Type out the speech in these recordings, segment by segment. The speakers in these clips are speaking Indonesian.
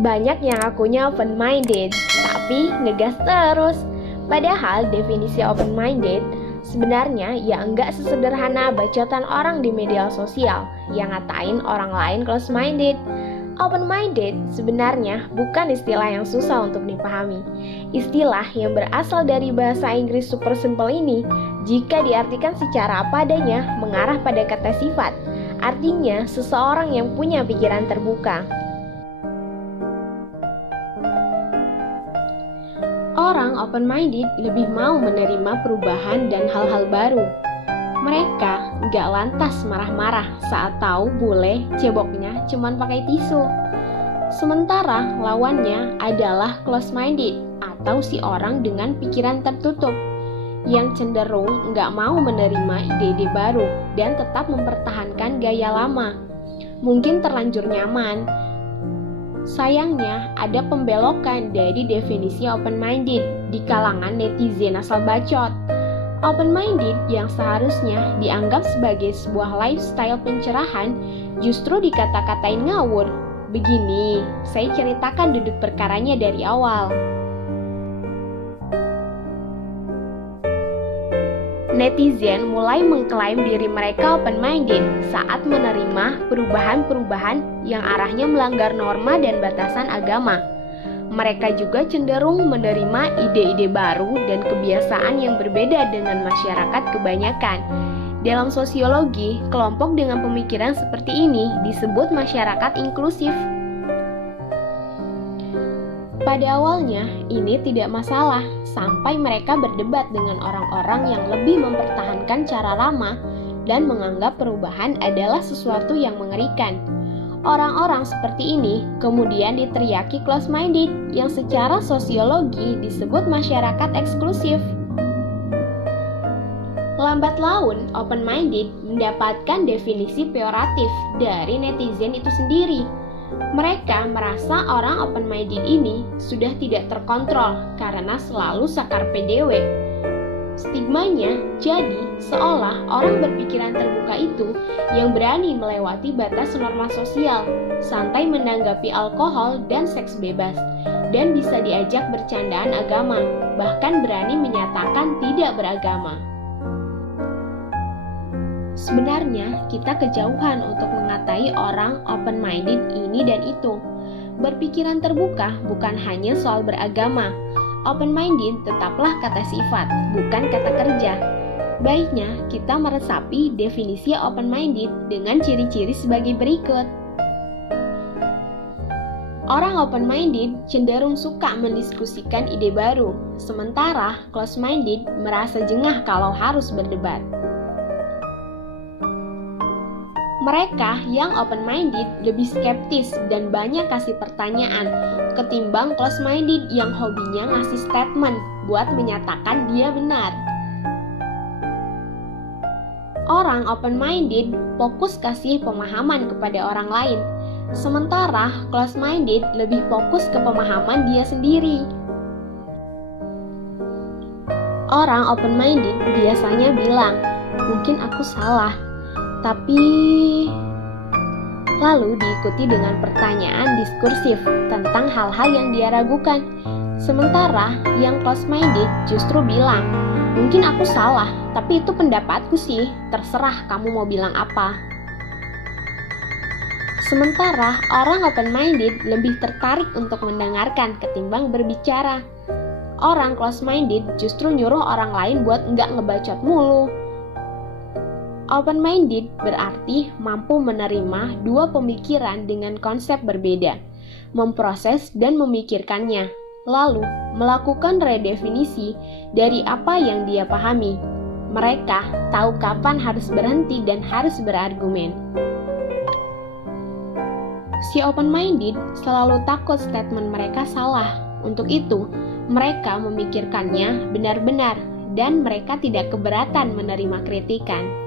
Banyak yang akunya open-minded, tapi ngegas terus. Padahal definisi open-minded sebenarnya ya enggak sesederhana bacotan orang di media sosial yang ngatain orang lain close-minded. Open-minded sebenarnya bukan istilah yang susah untuk dipahami. Istilah yang berasal dari bahasa Inggris super simple ini, jika diartikan secara apa adanya, mengarah pada kata sifat. Artinya, seseorang yang punya pikiran terbuka. Orang open-minded lebih mau menerima perubahan dan hal-hal baru. Mereka nggak lantas marah-marah saat tahu bule ceboknya cuman pakai tisu. Sementara lawannya adalah close-minded atau si orang dengan pikiran tertutup yang cenderung nggak mau menerima ide-ide baru dan tetap mempertahankan gaya lama. Mungkin terlanjur nyaman. Sayangnya, ada pembelokan dari definisi open-minded di kalangan netizen asal bacot. Open-minded yang seharusnya dianggap sebagai sebuah lifestyle pencerahan justru dikata-katain ngawur. Begini, saya ceritakan duduk perkaranya dari awal. Netizen mulai mengklaim diri mereka open-minded saat menerima perubahan-perubahan yang arahnya melanggar norma dan batasan agama. Mereka juga cenderung menerima ide-ide baru dan kebiasaan yang berbeda dengan masyarakat kebanyakan. Dalam sosiologi, kelompok dengan pemikiran seperti ini disebut masyarakat inklusif. Pada awalnya, ini tidak masalah sampai mereka berdebat dengan orang-orang yang lebih mempertahankan cara lama dan menganggap perubahan adalah sesuatu yang mengerikan. Orang-orang seperti ini kemudian diteriaki close-minded yang secara sosiologi disebut masyarakat eksklusif. Lambat laun, open-minded mendapatkan definisi peyoratif dari netizen itu sendiri. Mereka merasa orang open-minded ini sudah tidak terkontrol karena selalu sakar PDW. Stigmanya jadi seolah orang berpikiran terbuka itu yang berani melewati batas norma sosial, santai menanggapi alkohol dan seks bebas, dan bisa diajak bercandaan agama, bahkan berani menyatakan tidak beragama. Sebenarnya, kita kejauhan untuk mengatai orang open-minded ini dan itu. Berpikiran terbuka bukan hanya soal beragama. Open-minded tetaplah kata sifat, bukan kata kerja. Baiknya, kita meresapi definisi open-minded dengan ciri-ciri sebagai berikut. Orang open-minded cenderung suka mendiskusikan ide baru, sementara close-minded merasa jengah kalau harus berdebat. Mereka yang open-minded lebih skeptis dan banyak kasih pertanyaan ketimbang close-minded yang hobinya ngasih statement buat menyatakan dia benar. Orang open-minded fokus kasih pemahaman kepada orang lain, sementara close-minded lebih fokus ke pemahaman dia sendiri. Orang open-minded biasanya bilang, mungkin aku salah, tapi lalu diikuti dengan pertanyaan diskursif tentang hal-hal yang dia ragukan. Sementara yang close-minded justru bilang, mungkin aku salah, tapi itu pendapatku sih, terserah kamu mau bilang apa. Sementara orang open-minded lebih tertarik untuk mendengarkan ketimbang berbicara. Orang close-minded justru nyuruh orang lain buat nggak ngebacot mulu. Open-minded berarti mampu menerima dua pemikiran dengan konsep berbeda, memproses dan memikirkannya, lalu melakukan redefinisi dari apa yang dia pahami. Mereka tahu kapan harus berhenti dan harus berargumen. Si open-minded selalu takut statement mereka salah. Untuk itu, mereka memikirkannya benar-benar dan mereka tidak keberatan menerima kritikan.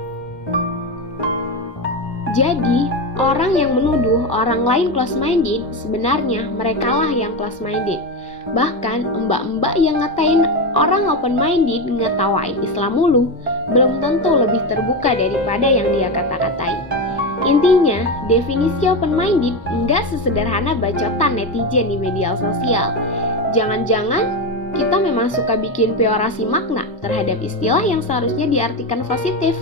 Jadi, orang yang menuduh orang lain close-minded, sebenarnya merekalah yang close-minded. Bahkan, mbak-mbak yang ngatain orang open-minded ngetawain Islam mulu, belum tentu lebih terbuka daripada yang dia kata-katai. Intinya, definisi open-minded nggak sesederhana bacotan netizen di media sosial. Jangan-jangan kita memang suka bikin peorasi makna terhadap istilah yang seharusnya diartikan positif.